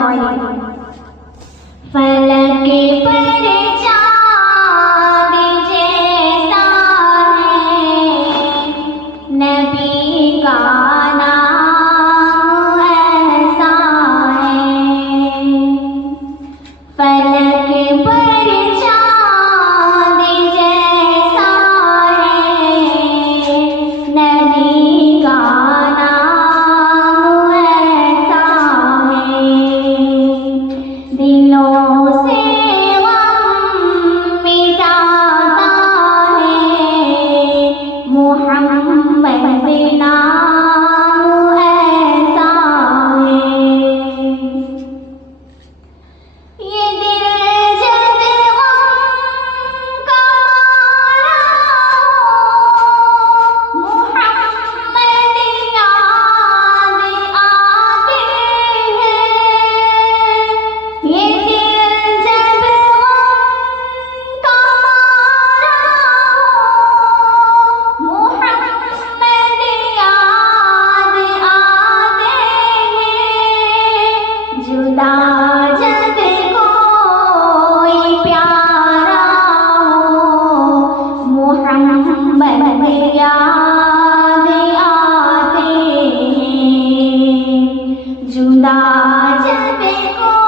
فلک پر چاند جیسا ہے نبی کا نام ایسا ہے، فلک پر چاند جیسا ہے نبی کا نام ایسا ہے، دلوں سے غم مٹاتا ہے محمد نام ایسا ہے، یہ دل جب غم کا مارا ہو محمد یاد آتے ہیں، یہ دل جب غم کا مارا ہو محمد یاد آتے ہیں، جدا جب کوئی پیارا ہو محمد یاد آتے ہیں، جدا جب کوئی